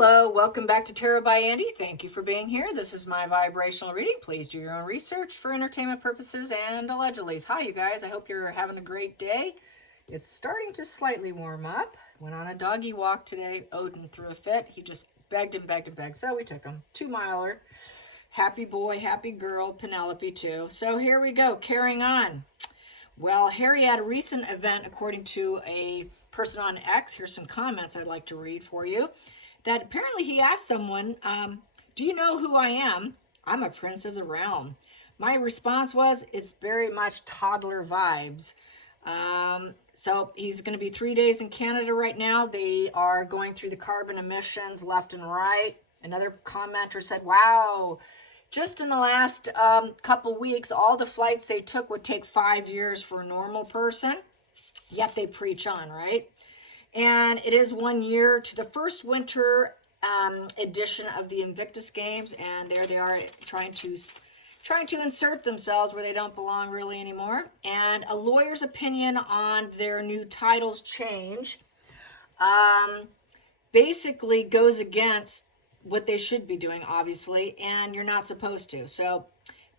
Hello, welcome back to Tarot by Andy. Thank you for being here. This is my vibrational reading. Please do your own research for entertainment purposes and allegedly. Hi, you guys. I hope you're having a great day. It's starting to slightly warm up. Went on a doggy walk today. Odin threw a fit. He just begged and begged and begged. So we took him. 2-miler. Happy boy, happy girl, Penelope too. So here we go, carrying on. Well, Harry had a recent event, according to a person on X. Here's some comments I'd like to read for you. That apparently he asked someone, do you know who I am? I'm a prince of the realm. My response was, it's very much toddler vibes. So he's going to be 3 days in Canada right now. They are going through the carbon emissions left and right. Another commenter said, wow, just in the last couple weeks, all the flights they took would take 5 years for a normal person. Yet they preach on, right? And it is 1 year to the first winter edition of the Invictus Games, and there they are trying to insert themselves where they don't belong really anymore. And a lawyer's opinion on their new titles change basically goes against what they should be doing, obviously, and you're not supposed to. So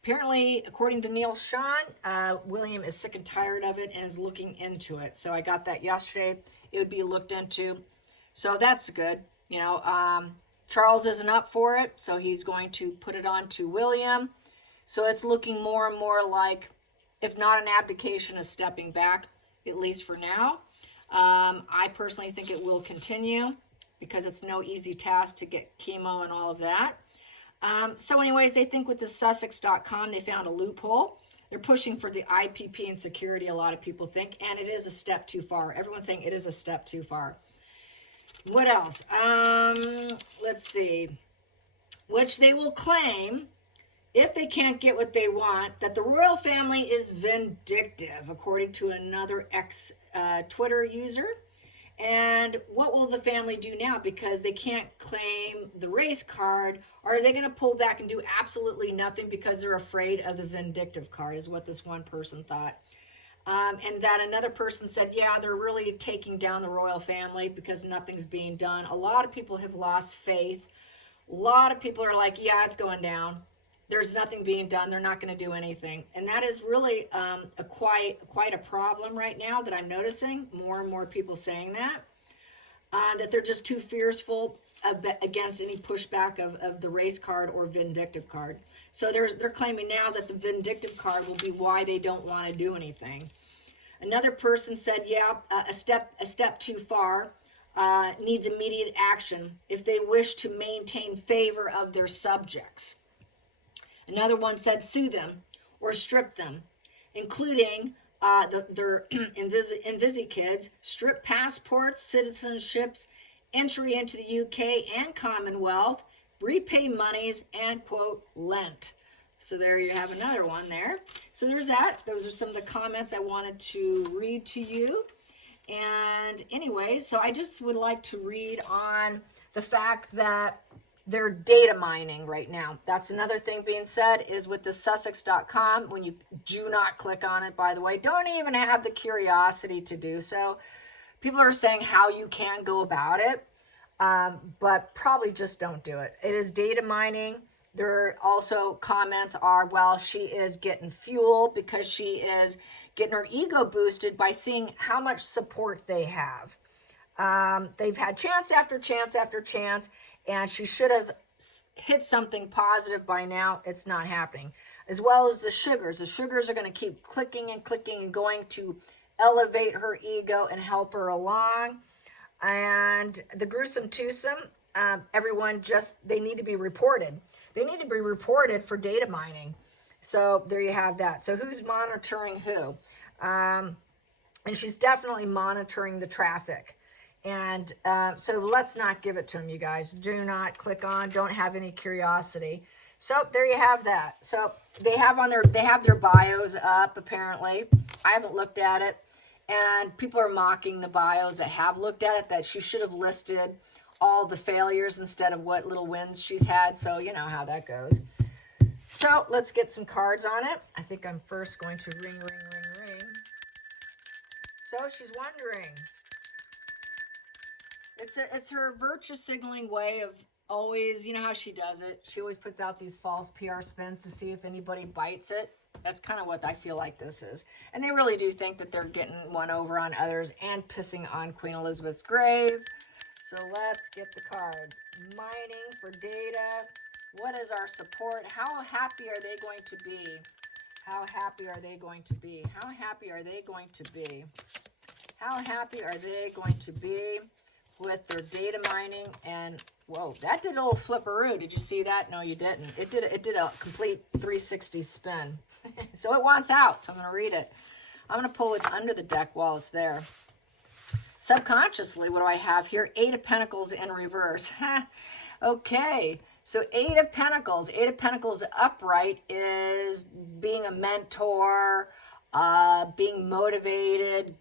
apparently, according to Neil Sean, William is sick and tired of it and is looking into it. So I got that yesterday. It would be looked into. So that's good. You know, Charles isn't up for it, so he's going to put it on to William. So it's looking more and more like, if not an abdication, a stepping back, at least for now. I personally think it will continue because it's no easy task to get chemo and all of that. So anyways, they think with the Sussex.com, they found a loophole. They're pushing for the IPP and security, a lot of people think, and it is a step too far. Everyone's saying it is a step too far. What else? Let's see. Which they will claim, if they can't get what they want, that the royal family is vindictive, according to another ex-Twitter user. And what will the family do now? Because they can't claim the race card. Are they going to pull back and do absolutely nothing because they're afraid of the vindictive card, is what this one person thought. And that another person said, yeah, they're really taking down the royal family because nothing's being done. A lot of people have lost faith. A lot of people are like, yeah, it's going down. There's nothing being done. They're not going to do anything. And that is really quite a problem right now that I'm noticing. More and more people saying that. That they're just too fearful against any pushback of the race card or vindictive card. So they're claiming now that the vindictive card will be why they don't want to do anything. Another person said, yeah, a step too far. Needs immediate action if they wish to maintain favor of their subjects. Another one said sue them or strip them, including their Invisi kids, strip passports, citizenships, entry into the UK and Commonwealth, repay monies, and, quote, lent. So there you have another one there. So there's that. Those are some of the comments I wanted to read to you. And anyways, so I just would like to read on the fact that they're data mining right now. That's another thing being said is with the Sussex.com, when you do not click on it, by the way, don't even have the curiosity to do so. People are saying how you can go about it, but probably just don't do it. It is data mining. There are also comments are, well, she is getting fuel because she is getting her ego boosted by seeing how much support they have. They've had chance after chance after chance, and she should have hit something positive by now. It's not happening. As well as the sugars. The sugars are going to keep clicking and clicking and going to elevate her ego and help her along. And the gruesome twosome, everyone they need to be reported. They need to be reported for data mining. So there you have that. So who's monitoring who? And she's definitely monitoring the traffic. And so let's not give it to them, you guys. Do not click on, don't have any curiosity. So there you have that. So they have their bios up, apparently. I haven't looked at it. And people are mocking the bios that have looked at it, that she should have listed all the failures instead of what little wins she's had. So you know how that goes. So let's get some cards on it. I think I'm first going to ring, ring, ring, ring. So she's wondering, It's her virtue signaling way of always, you know how she does it. She always puts out these false PR spins to see if anybody bites it. That's kind of what I feel like this is. And they really do think that they're getting one over on others and pissing on Queen Elizabeth's grave. So let's get the cards. Mining for data. What is our support? How happy are they going to be? How happy are they going to be? How happy are they going to be? How happy are they going to be with their data mining? And whoa, that did a little flipperoo. Did you see that? No, you didn't. It did a complete 360 spin. So it wants out. So I'm going to read it. I'm going to pull what's under the deck while it's there. Subconsciously, what do I have here? 8 of Pentacles in reverse. Okay. So 8 of Pentacles. 8 of Pentacles upright is being a mentor, being motivated,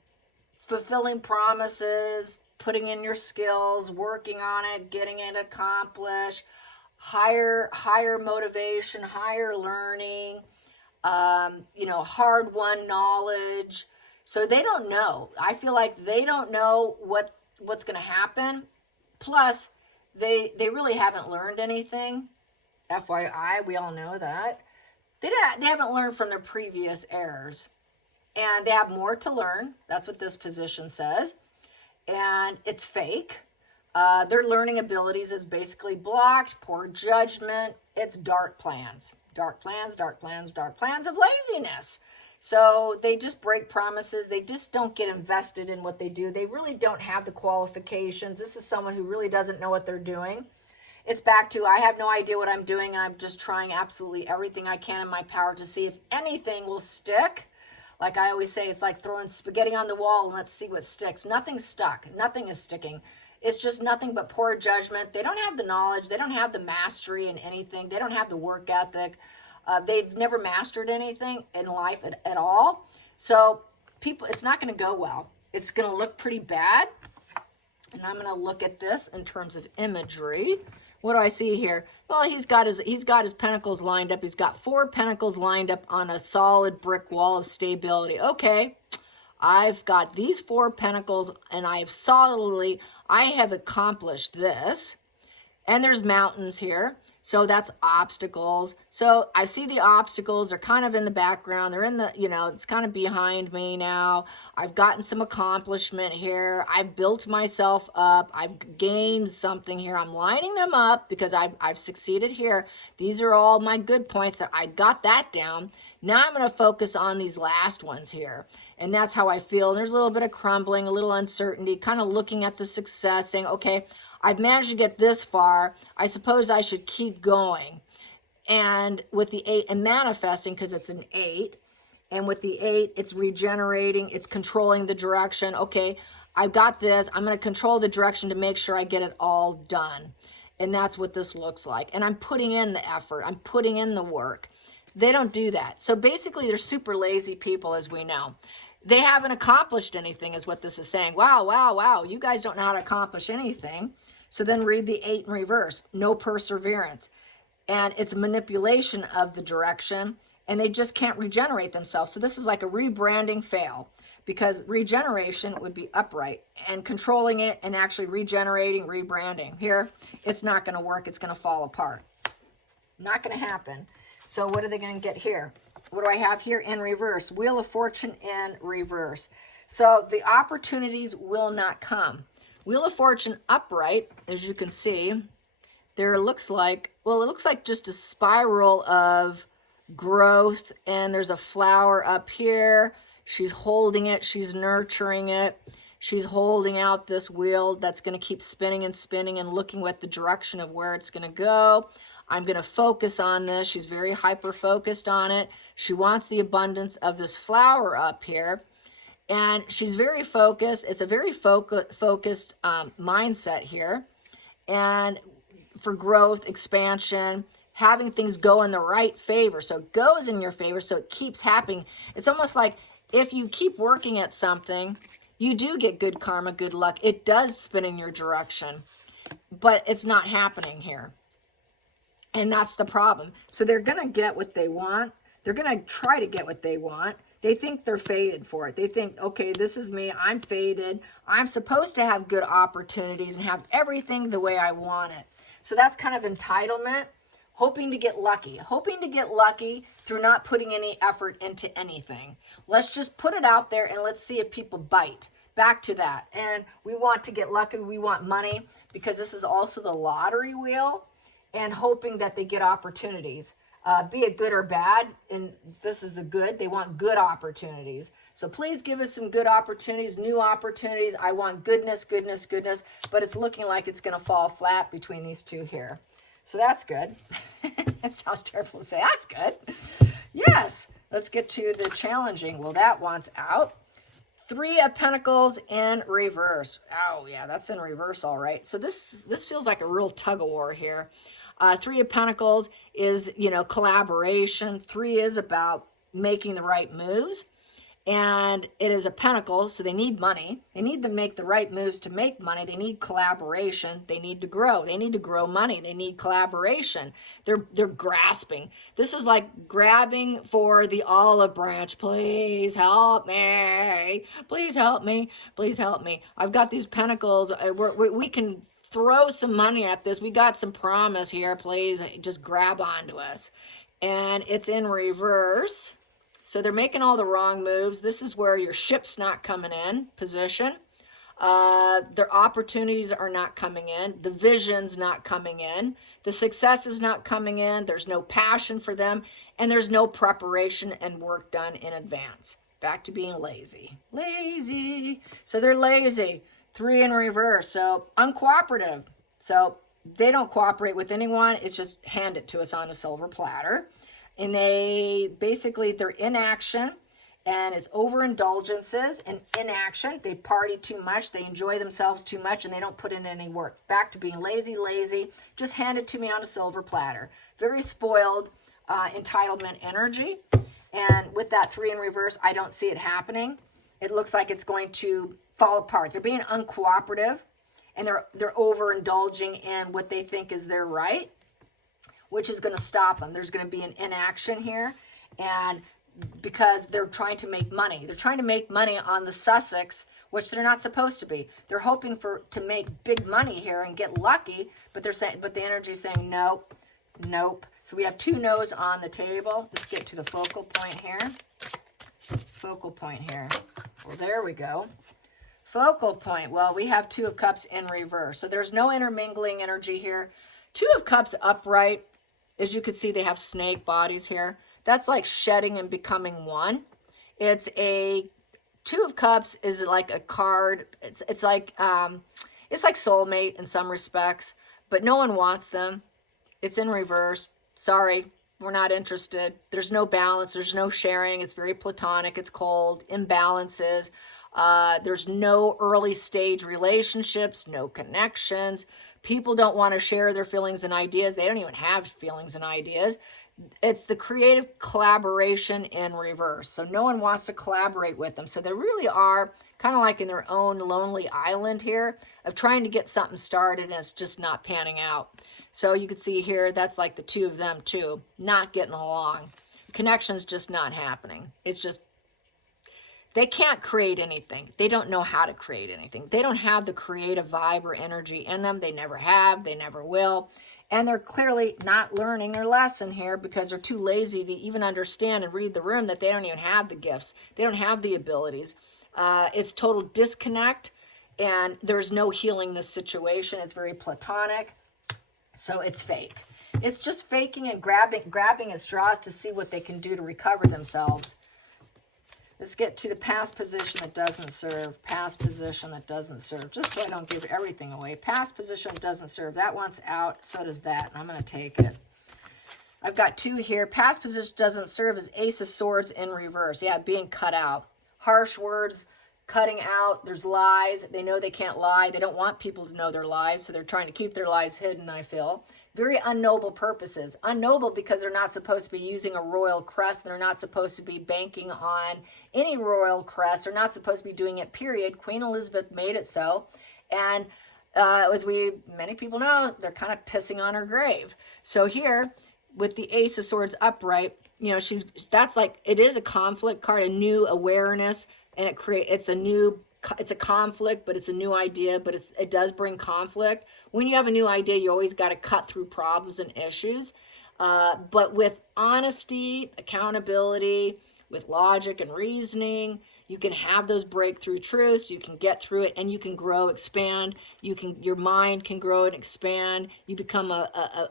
fulfilling promises, putting in your skills, working on it, getting it accomplished, higher motivation, higher learning, hard-won knowledge. So they don't know. I feel like they don't know what's going to happen. Plus, they really haven't learned anything. FYI, we all know that. They haven't learned from their previous errors. And they have more to learn. That's what this position says. And it's fake. Their learning abilities is basically blocked, poor judgment. It's dark plans. Dark plans, dark plans, dark plans of laziness. So they just break promises. They just don't get invested in what they do. They really don't have the qualifications. This is someone who really doesn't know what they're doing. It's back to, I have no idea what I'm doing, and I'm just trying absolutely everything I can in my power to see if anything will stick. Like I always say, it's like throwing spaghetti on the wall and let's see what sticks. Nothing's stuck. Nothing is sticking. It's just nothing but poor judgment. They don't have the knowledge. They don't have the mastery in anything. They don't have the work ethic. They've never mastered anything in life at all. So people, it's not going to go well. It's going to look pretty bad. And I'm going to look at this in terms of imagery. What do I see here? Well, he's got his pentacles lined up. He's got 4 pentacles lined up on a solid brick wall of stability. Okay, I've got these 4 pentacles, and I have accomplished this. And there's mountains here. So that's obstacles. So I see the obstacles. They're kind of in the background. They're in the, it's kind of behind me now. I've gotten some accomplishment here. I've built myself up. I've gained something here. I'm lining them up because I've succeeded here. These are all my good points that I got that down. Now I'm going to focus on these last ones here. And that's how I feel. There's a little bit of crumbling, a little uncertainty, kind of looking at the success, saying, okay, I've managed to get this far. I suppose I should keep going. And with the 8 and manifesting, because it's an 8, and with the 8, it's regenerating, it's controlling the direction. Okay, I've got this. I'm going to control the direction to make sure I get it all done. And that's what this looks like. And I'm putting in the effort. I'm putting in the work. They don't do that. So basically, they're super lazy people, as we know. They haven't accomplished anything, is what this is saying. Wow, wow, wow. You guys don't know how to accomplish anything. So then read the 8 in reverse. No perseverance. And it's manipulation of the direction. And they just can't regenerate themselves. So this is like a rebranding fail. Because regeneration would be upright. And controlling it and actually regenerating, rebranding. Here, it's not going to work. It's going to fall apart. Not going to happen. So what are they going to get here? What do I have here in reverse? Wheel of Fortune in reverse. So the opportunities will not come. Wheel of Fortune upright, as you can see, there looks like, well, it looks like just a spiral of growth, and there's a flower up here. She's holding it. She's nurturing it. She's holding out this wheel that's going to keep spinning and spinning and looking at the direction of where it's going to go. I'm going to focus on this. She's very hyper-focused on it. She wants the abundance of this flower up here. And she's very focused. It's a very focused mindset here. And for growth, expansion, having things go in the right favor. So it goes in your favor, so it keeps happening. It's almost like if you keep working at something, you do get good karma, good luck. It does spin in your direction. But it's not happening here. And that's the problem. So they're going to get what they want. They're going to try to get what they want. They think they're fated for it. They think, okay, this is me. I'm fated. I'm supposed to have good opportunities and have everything the way I want it. So that's kind of entitlement, hoping to get lucky through not putting any effort into anything. Let's just put it out there and let's see if people bite. Back to that. And we want to get lucky. We want money because this is also the lottery wheel, and hoping that they get opportunities. Be it good or bad, and this is the good. They want good opportunities. So please give us some good opportunities, new opportunities. I want goodness, goodness, goodness, but it's looking like it's going to fall flat between these two here. So that's good. It sounds terrible to say. That's good. Yes. Let's get to the challenging. Well, that wants out. 3 of Pentacles in reverse. Oh, yeah, that's in reverse, all right. So this feels like a real tug-of-war here. 3 of Pentacles is, you know, collaboration. 3 is about making the right moves. And it is a pentacle, so they need money. They need to make the right moves to make money. They need collaboration. They need to grow. They need to grow money. They need collaboration. They're grasping. This is like grabbing for the olive branch. Please help me. Please help me. Please help me. I've got these pentacles. We can throw some money at this. We got some promise here. Please just grab onto us. And it's in reverse. So they're making all the wrong moves. This is where your ship's not coming in position. Their opportunities are not coming in. The vision's not coming in. The success is not coming in. There's no passion for them. And there's no preparation and work done in advance. Back to being lazy. Lazy. So they're lazy. 3 in reverse. So uncooperative. So they don't cooperate with anyone. It's just hand it to us on a silver platter. And they basically, they're inaction, and it's overindulgences and inaction. They party too much, they enjoy themselves too much, and they don't put in any work. Back to being lazy, just hand it to me on a silver platter. Very spoiled, entitlement energy. And with that 3 in reverse, I don't see it happening. It looks like it's going to fall apart. They're being uncooperative, and they're overindulging in what they think is their right, which is going to stop them. There's going to be an inaction here, and because they're trying to make money. They're trying to make money on the Sussex, which they're not supposed to be. They're hoping to make big money here and get lucky, but the energy is saying nope, nope. So we have 2 no's on the table. Let's get to the focal point here. Focal point here. Well, there we go. Focal point. Well, we have 2 of Cups in reverse. So there's no intermingling energy here. 2 of Cups upright. As you can see, they have snake bodies here. That's like shedding and becoming one. It's a 2 of Cups is like a card. It's like soulmate in some respects, but no one wants them. It's in reverse. Sorry, we're not interested. There's no balance. There's no sharing. It's very platonic. It's cold. Imbalances. There's no early stage relationships, no connections. People don't want to share their feelings and ideas. They don't even have feelings and ideas. It's the creative collaboration in reverse. So no one wants to collaborate with them. So they really are kind of like in their own lonely island here of trying to get something started, and it's just not panning out. So you can see here, that's like the 2 of them too, not getting along. Connection's just not happening. It's just, they can't create anything. They don't know how to create anything. They don't have the creative vibe or energy in them. They never have. They never will. And they're clearly not learning their lesson here because they're too lazy to even understand and read the room that they don't even have the gifts. They don't have the abilities. It's total disconnect, and there's no healing this situation. It's very platonic. So it's fake. It's just faking and grabbing at straws to see what they can do to recover themselves. Let's get to the past position that doesn't serve. Past position that doesn't serve. Just so I don't give everything away. Past position that doesn't serve. That one's out. So does that. And I'm going to take it. I've got 2 here. Past position doesn't serve is Ace of Swords in reverse. Yeah, being cut out. Harsh words, cutting out. There's lies. They know they can't lie. They don't want people to know their lies. So they're trying to keep their lies hidden, I feel. Very unnoble purposes. Unnoble because they're not supposed to be using a royal crest. They're not supposed to be banking on any royal crest. They're not supposed to be doing it, period. Queen Elizabeth made it so. And as many people know, they're kind of pissing on her grave. So here, with the Ace of Swords upright, you know, that's like, it is a conflict card, a new awareness, and it's a conflict, but it's a new idea, but it does bring conflict. When you have a new idea, you always got to cut through problems and issues. But with honesty, accountability, with logic and reasoning, you can have those breakthrough truths, you can get through it, and you can grow, expand. Your mind can grow and expand. You become a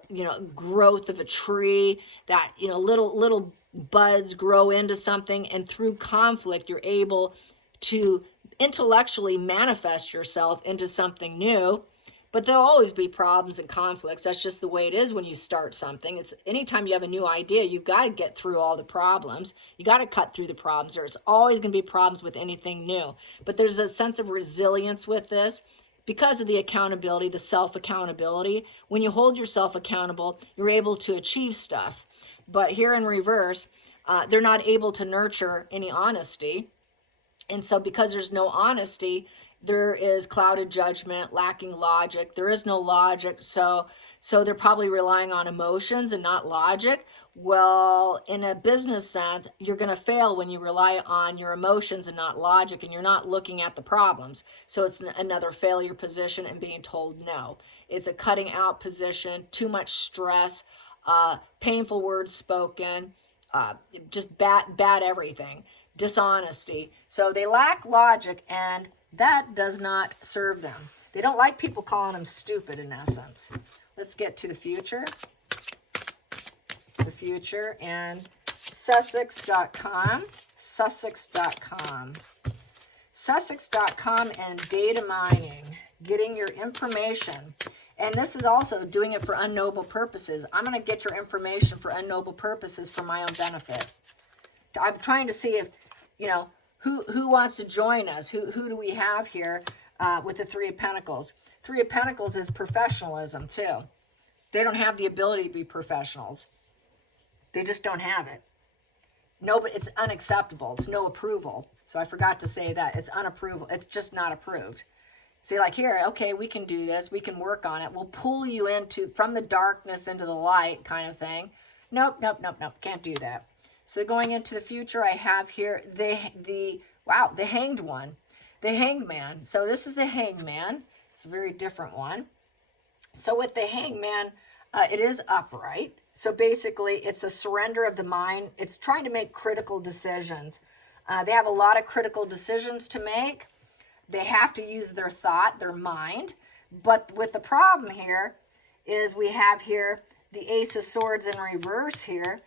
growth of a tree that, you know, little buds grow into something, and through conflict, you're able to intellectually manifest yourself into something new. But there'll always be problems and conflicts. That's just the way it is when you start something. It's anytime you have a new idea, you've got to get through all the problems. You got to cut through the problems. There's always going to be problems with anything new. But there's a sense of resilience with this because of the accountability, the self-accountability. When you hold yourself accountable, you're able to achieve stuff. But here in reverse, they're not able to nurture any honesty. And so because there's no honesty, there is clouded judgment, lacking logic. There is no logic, so they're probably relying on emotions and not logic. Well, in a business sense, you're going to fail when you rely on your emotions and not logic, and you're not looking at the problems. So it's another failure position and being told no. It's a cutting out position, too much stress, painful words spoken, just bad everything, dishonesty. So they lack logic, and that does not serve them. They don't like people calling them stupid, in essence. Let's get to the future. The future and Sussex.com. Sussex.com. Sussex.com and data mining. Getting your information. And this is also doing it for unknown purposes. I'm going to get your information for unknown purposes for my own benefit. I'm trying to see if, you know, who wants to join us? Who do we have here with the Three of Pentacles? Three of Pentacles is professionalism too. They don't have the ability to be professionals. They just don't have it. No, but it's unacceptable. It's no approval. So I forgot to say that. It's unapproval. It's just not approved. See, like here, okay, we can do this. We can work on it. We'll pull you from the darkness into the light kind of thing. Nope. Can't do that. So going into the future, I have here the Hanged One, the Hanged Man. So this is the Hanged Man. It's a very different one. So with the Hanged Man, it is upright. So basically, it's a surrender of the mind. It's trying to make critical decisions. They have a lot of critical decisions to make. They have to use their thought, their mind. But with the problem here is we have here the Ace of Swords in reverse here.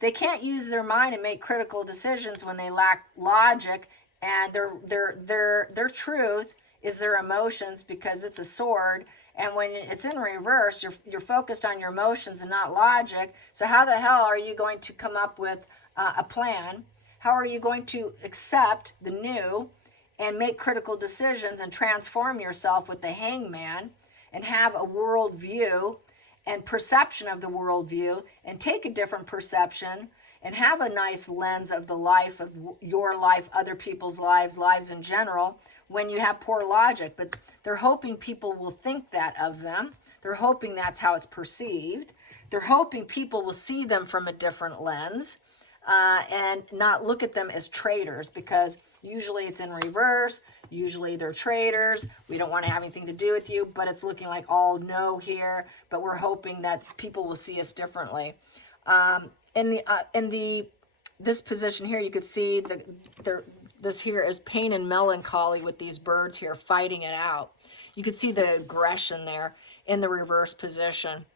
They can't use their mind and make critical decisions when they lack logic, and their truth is their emotions, because it's a sword. And when it's in reverse, you're focused on your emotions and not logic. So how the hell are you going to come up with a plan? How are you going to accept the new and make critical decisions and transform yourself with the Hangman and have a world view and perception of the worldview, and take a different perception and have a nice lens of the life, of your life, other people's lives in general, when you have poor logic? But they're hoping people will think that of them. They're hoping that's how it's perceived. They're hoping people will see them from a different lens and not look at them as traitors, because usually it's in reverse. Usually they're traitors. We don't want to have anything to do with you, but it's looking like all no here. But we're hoping that people will see us differently. This position here, you could see this here is pain and melancholy with these birds here fighting it out. You could see the aggression there in the reverse position.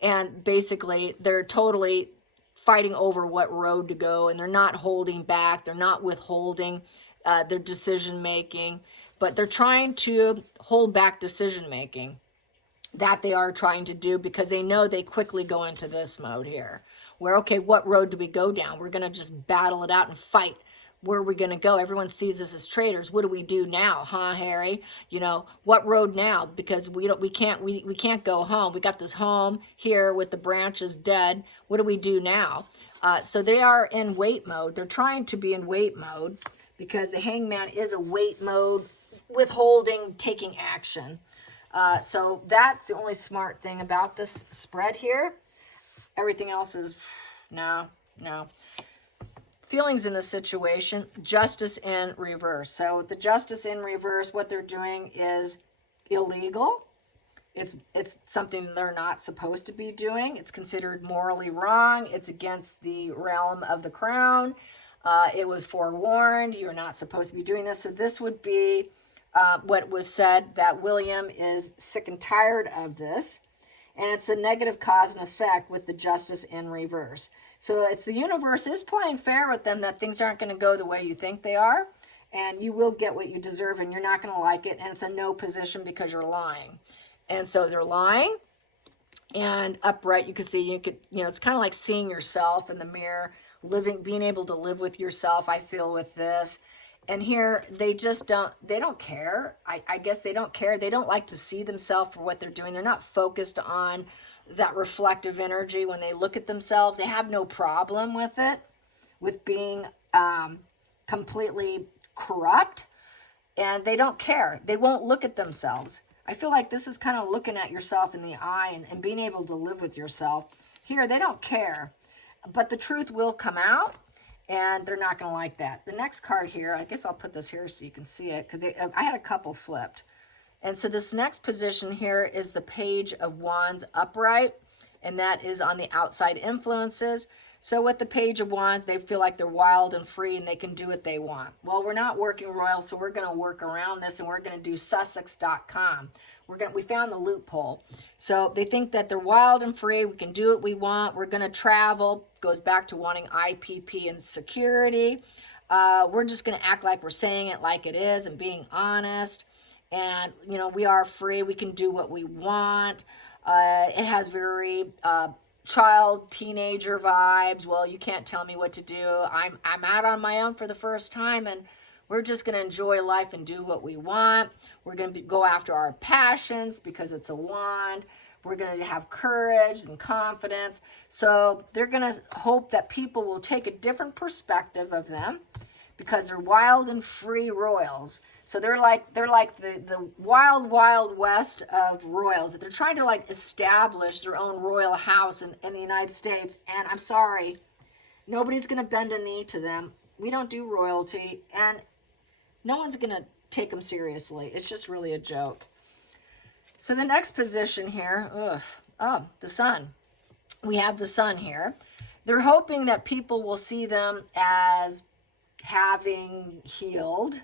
And basically, they're totally fighting over what road to go, and they're not holding back. They're not withholding their decision making, but they're trying to hold back decision making. That they are trying to do, because they know they quickly go into this mode here, where, okay, what road do we go down? We're going to just battle it out and fight. Where are we going to go? Everyone sees us as traitors. What do we do now, huh, Harry? You know, what road now? Because we can't go home. We got this home here with the branches dead. What do we do now? So they are in wait mode. They're trying to be in wait mode, because the Hangman is a wait mode, withholding, taking action. So that's the only smart thing about this spread here. Everything else is, no, no. Feelings in the situation, justice in reverse. So the justice in reverse, what they're doing is illegal. It's something they're not supposed to be doing. It's considered morally wrong. It's against the realm of the crown. It was forewarned. You're not supposed to be doing this. So this would be what was said, that William is sick and tired of this. And it's a negative cause and effect with the justice in reverse. So it's the universe is playing fair with them, that things aren't going to go the way you think they are. And you will get what you deserve, and you're not going to like it. And it's a no position because you're lying. And so they're lying. And upright, you can see, it's kind of like seeing yourself in the mirror, being able to live with yourself. I feel with this. And here, they don't care. I guess they don't care. They don't like to see themselves for what they're doing. They're not focused on that reflective energy when they look at themselves. They have no problem with it, with being completely corrupt. And they don't care. They won't look at themselves. I feel like this is kind of looking at yourself in the eye and being able to live with yourself. Here, they don't care. But the truth will come out, and they're not going to like that. The next card here, I guess I'll put this here so you can see it, because I had a couple flipped. And so this next position here is the Page of Wands upright, and that is on the outside influences. So with the Page of Wands, they feel like they're wild and free and they can do what they want. Well, we're not working royal, so we're going to work around this, and we're going to do Sussex.com. We found the loophole. So they think that they're wild and free. We can do what we want. We're going to travel. Goes back to wanting IPP and security. We're just going to act like we're saying it like it is and being honest. And, we are free. We can do what we want. It has very child, teenager vibes. Well, you can't tell me what to do. I'm out on my own for the first time, and we're just going to enjoy life and do what we want. We're going to go after our passions because it's a wand. We're going to have courage and confidence. So they're going to hope that people will take a different perspective of them because they're wild and free royals. So they're like the wild, wild west of royals. They're trying to establish their own royal house in the United States. And I'm sorry, nobody's going to bend a knee to them. We don't do royalty, and no one's going to take them seriously. It's just really a joke. So the next position here, the sun. We have the sun here. They're hoping that people will see them as having healed.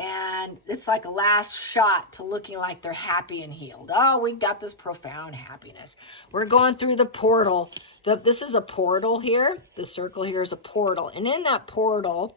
And it's like a last shot to looking like they're happy and healed. Oh, we got this profound happiness. We're going through the portal. This is a portal here. The circle here is a portal. And in that portal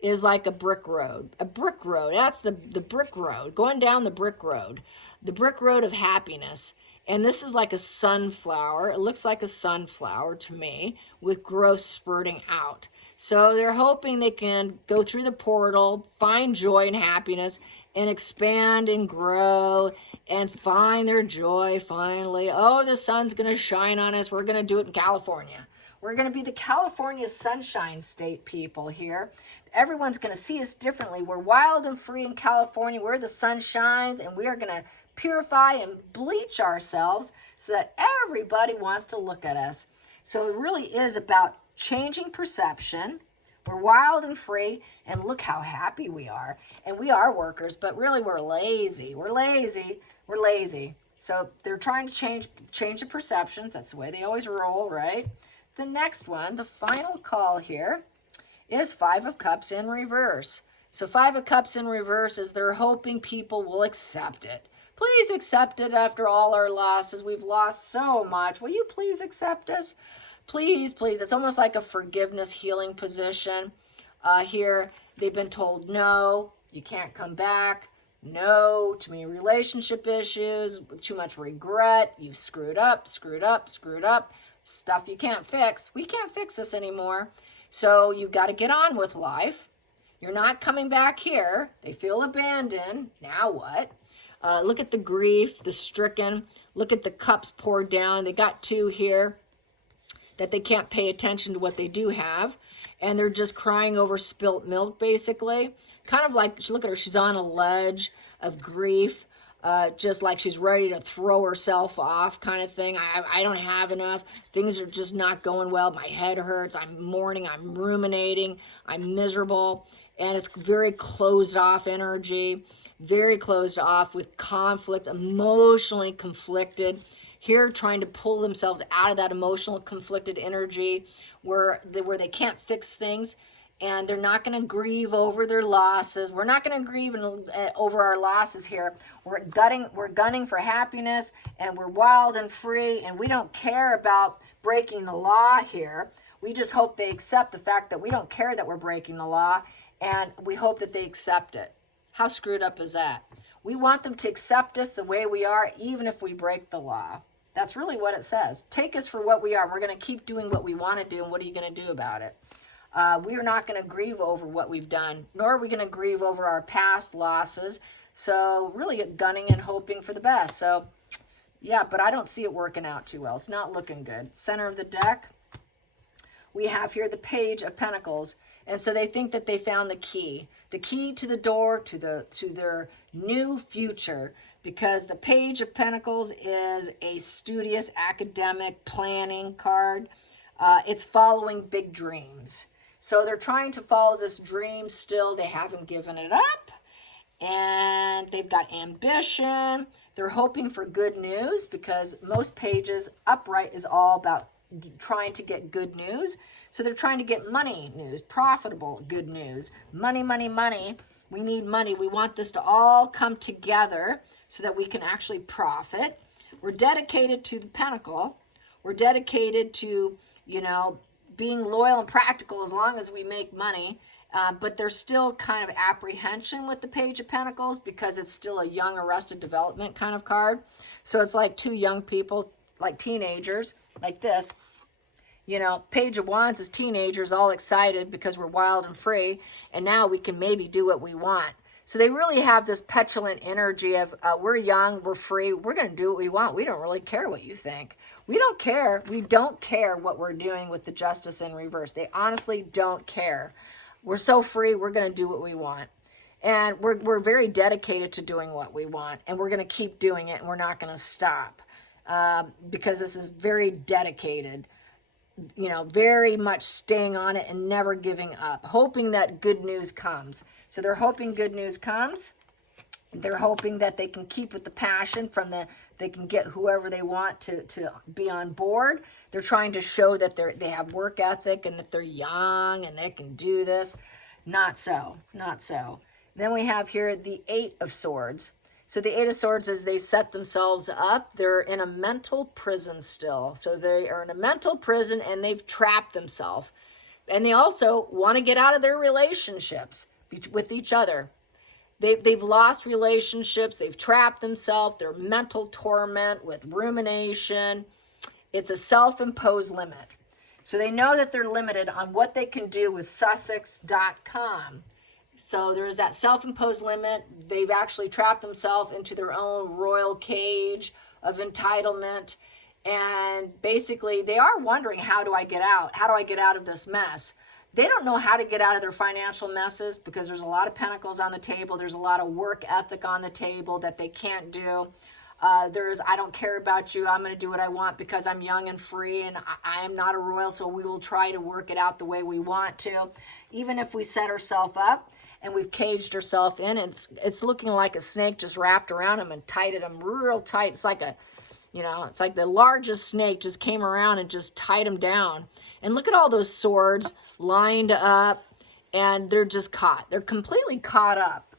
is like a brick road. A brick road. That's the brick road. Going down the brick road. The brick road of happiness. And this is like a sunflower. It looks like a sunflower to me with growth spurting out. So they're hoping they can go through the portal, find joy and happiness, and expand and grow and find their joy finally. Oh, the sun's going to shine on us. We're going to do it in California. We're going to be the California Sunshine State people here. Everyone's going to see us differently. We're wild and free in California where the sun shines, and we are going to purify and bleach ourselves so that everybody wants to look at us. So it really is about changing perception. We're wild and free, and look how happy we are. And we are workers, but really we're lazy. We're lazy. We're lazy. So they're trying to change the perceptions. That's the way they always roll, right? The next one, the final call here, is Five of Cups in reverse. So Five of Cups in reverse is they're hoping people will accept it. Please accept it after all our losses. We've lost so much. Will you please accept us? Please, please. It's almost like a forgiveness healing position. Here, they've been told, no, you can't come back. No, too many relationship issues, too much regret. You've screwed up, screwed up, screwed up. Stuff you can't fix. We can't fix this anymore. So you've got to get on with life. You're not coming back here. They feel abandoned. Now what? Look at the grief, the stricken. Look at the cups poured down. They got two here that they can't pay attention to what they do have. And they're just crying over spilt milk, basically. Kind of like, look at her. She's on a ledge of grief. just like she's ready to throw herself off kind of thing. I don't have enough. Things are just not going well. My head hurts. I'm mourning. I'm ruminating. I'm miserable. And it's very closed off energy, very closed off with conflict, emotionally conflicted. Here trying to pull themselves out of that emotional conflicted energy where they can't fix things. And they're not going to grieve over their losses. We're not going to grieve over our losses here. We're gunning for happiness, and we're wild and free, and we don't care about breaking the law here. We just hope they accept the fact that we don't care that we're breaking the law, and we hope that they accept it. How screwed up is that? We want them to accept us the way we are, even if we break the law. That's really what it says. Take us for what we are. We're going to keep doing what we want to do, and what are you going to do about it? We are not going to grieve over what we've done, nor are we going to grieve over our past losses. So really gunning and hoping for the best. So yeah, but I don't see it working out too well. It's not looking good. Center of the deck, we have here the Page of Pentacles. And so they think that they found the key to the door to their new future, because the Page of Pentacles is a studious academic planning card. It's following big dreams. So they're trying to follow this dream still. They haven't given it up. And they've got ambition. They're hoping for good news, because most pages upright is all about trying to get good news. So they're trying to get money news, profitable good news. Money, money, money. We need money. We want this to all come together so that we can actually profit. We're dedicated to the pentacle. We're dedicated to, being loyal and practical as long as we make money, but there's still kind of apprehension with the Page of Pentacles, because it's still a young arrested development kind of card. So it's like two young people, like teenagers, like this. Page of Wands is teenagers all excited because we're wild and free, and now we can maybe do what we want. So they really have this petulant energy of we're young, we're free, we're going to do what we want. We don't really care what you think. We don't care. We don't care what we're doing with the Justice in reverse. They honestly don't care. We're so free, we're going to do what we want. And we're very dedicated to doing what we want. And we're going to keep doing it, and we're not going to stop. Because this is very dedicated. Very much staying on it and never giving up. Hoping that good news comes. So they're hoping good news comes. They're hoping that they can keep with the passion they can get whoever they want to be on board. They're trying to show that they have work ethic and that they're young and they can do this. Not so, not so. Then we have here the Eight of Swords. So the Eight of Swords is they set themselves up. They're in a mental prison still. So they are in a mental prison and they've trapped themselves. And they also want to get out of their relationships with each other. They've lost relationships. They've trapped themselves. They're mental torment with rumination. It's a self-imposed limit. So they know that they're limited on what they can do with Sussex.com. So there's that self-imposed limit. They've actually trapped themselves into their own royal cage of entitlement. And basically, they are wondering, how do I get out? How do I get out of this mess? They don't know how to get out of their financial messes, because there's a lot of pentacles on the table. There's a lot of work ethic on the table that they can't do. There's, I don't care about you. I'm going to do what I want because I'm young and free, and I am not a royal, so we will try to work it out the way we want to. Even if we set ourselves up and we've caged ourselves in, it's looking like a snake just wrapped around him and tighted him real tight. It's like it's like the largest snake just came around and just tied him down. And look at all those swords lined up, and they're just caught. They're completely caught up,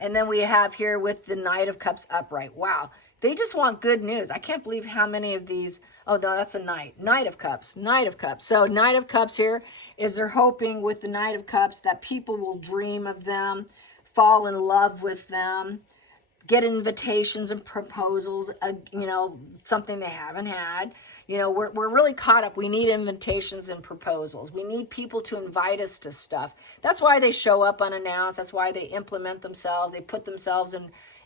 And then we have here with the Knight of Cups upright. Wow. They just want good news. I can't believe how many of these. Oh, no, that's a knight. Knight of Cups. So Knight of Cups here is they're hoping with the Knight of Cups that people will dream of them, fall in love with them, get invitations and proposals, something they haven't had. We're really caught up. We need invitations and proposals. We need people to invite us to stuff. That's why they show up unannounced. That's why they implement themselves. They put themselves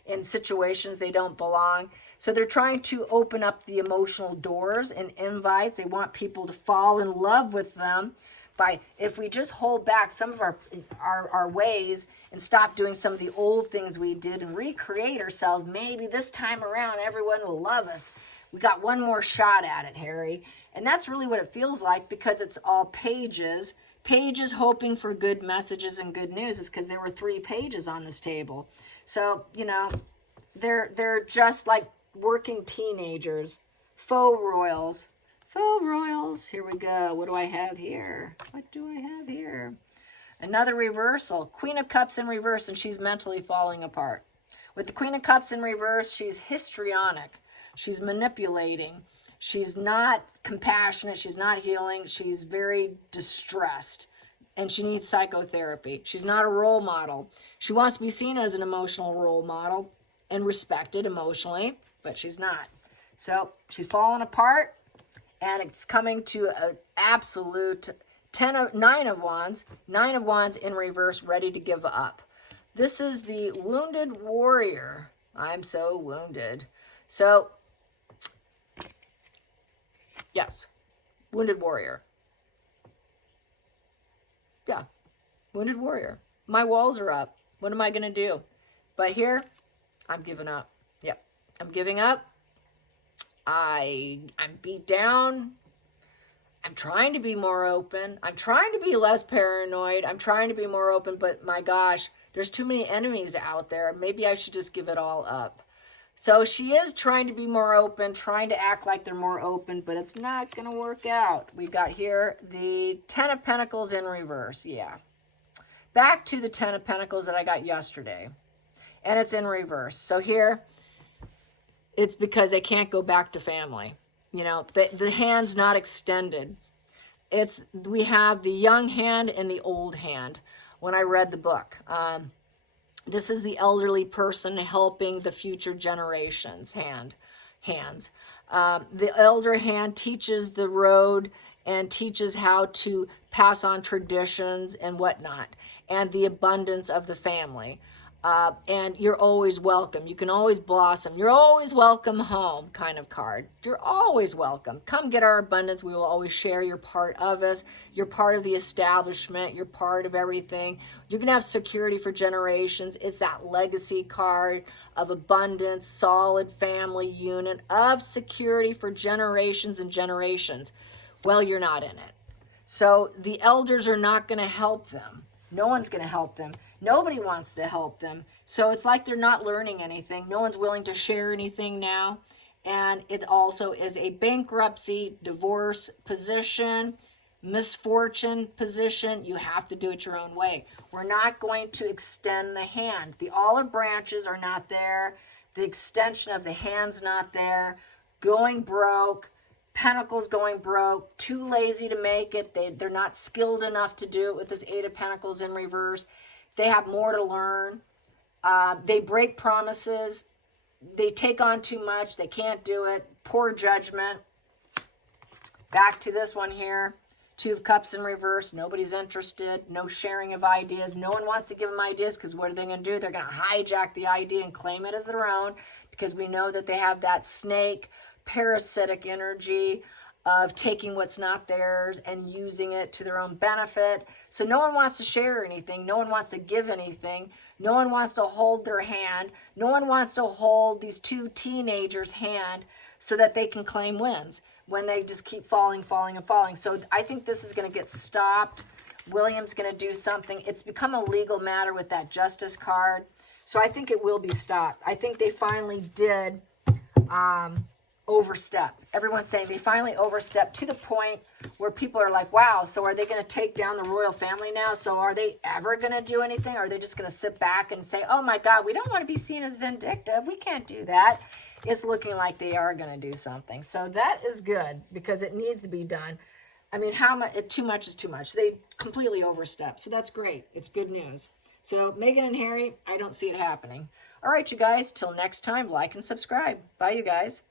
in situations they don't belong. So they're trying to open up the emotional doors and invites. They want people to fall in love with them, If we just hold back some of our ways and stop doing some of the old things we did and recreate ourselves, maybe this time around everyone will love us. We got one more shot at it, Harry. And that's really what it feels like, because it's all pages. Pages hoping for good messages and good news is because there were 3 pages on this table. So, you know, they're just like working teenagers. Faux royals. Faux royals. Here we go. What do I have here? What do I have here? Another reversal. Queen of Cups in reverse, and she's mentally falling apart. With the Queen of Cups in reverse, she's histrionic. She's manipulating. She's not compassionate. She's not healing. She's very distressed, and she needs psychotherapy. She's not a role model. She wants to be seen as an emotional role model and respected emotionally, but she's not. So she's falling apart. And it's coming to an absolute 9 of Wands in reverse, ready to give up. This is the wounded warrior. I'm so wounded. So, yes, wounded warrior. Yeah, wounded warrior. My walls are up. What am I going to do? But here, I'm giving up. Yep, I'm giving up. I'm beat down. I'm trying to be more open. I'm trying to be less paranoid. I'm trying to be more open, but my gosh, there's too many enemies out there. Maybe I should just give it all up. So she is trying to be more open, trying to act like they're more open, but it's not going to work out. We've got here the 10 of Pentacles in reverse. Yeah. Back to the 10 of Pentacles that I got yesterday. And it's in reverse. So here, it's because they can't go back to family. You know, the hand's not extended. We have the young hand and the old hand. When I read the book, this is the elderly person helping the future generations hands. The elder hand teaches the road and teaches how to pass on traditions and whatnot, and the abundance of the family. And you're always welcome. You can always blossom. You're always welcome home kind of card. You're always welcome. Come get our abundance. We will always share. You're part of us. You're part of the establishment. You're part of everything. You're going to have security for generations. It's that legacy card of abundance, solid family unit of security for generations and generations. Well, you're not in it. So the elders are not going to help them. No one's going to help them. Nobody wants to help them. So it's like they're not learning anything. No one's willing to share anything now. And it also is a bankruptcy, divorce position, misfortune position. You have to do it your own way. We're not going to extend the hand. The olive branches are not there. The extension of the hand's not there. Going broke. Pentacles going broke. Too lazy to make it. They're not skilled enough to do it with this 8 of Pentacles in reverse. They have more to learn. They break promises. They take on too much. They can't do it. Poor judgment. Back to this one here. 2 of Cups in reverse. Nobody's interested. No sharing of ideas. No one wants to give them ideas, because what are they going to do? They're going to hijack the idea and claim it as their own, because we know that they have that snake parasitic energy of taking what's not theirs and using it to their own benefit. So no one wants to share anything. No one wants to give anything. No one wants to hold their hand. No one wants to hold these 2 teenagers' hand so that they can claim wins when they just keep falling. So I think this is going to get stopped. William's going to do something. It's become a legal matter with that Justice card. So I think it will be stopped. I think they finally did overstep. Everyone's saying they finally overstepped to the point where people are like, wow, so are they going to take down the royal family now? So are they ever going to do anything? Or are they just going to sit back and say, oh my God, we don't want to be seen as vindictive. We can't do that. It's looking like they are going to do something. So that is good, because it needs to be done. I mean, how much? Too much is too much. They completely overstepped. So that's great. It's good news. So Meghan and Harry, I don't see it happening. All right, you guys, till next time, like and subscribe. Bye, you guys.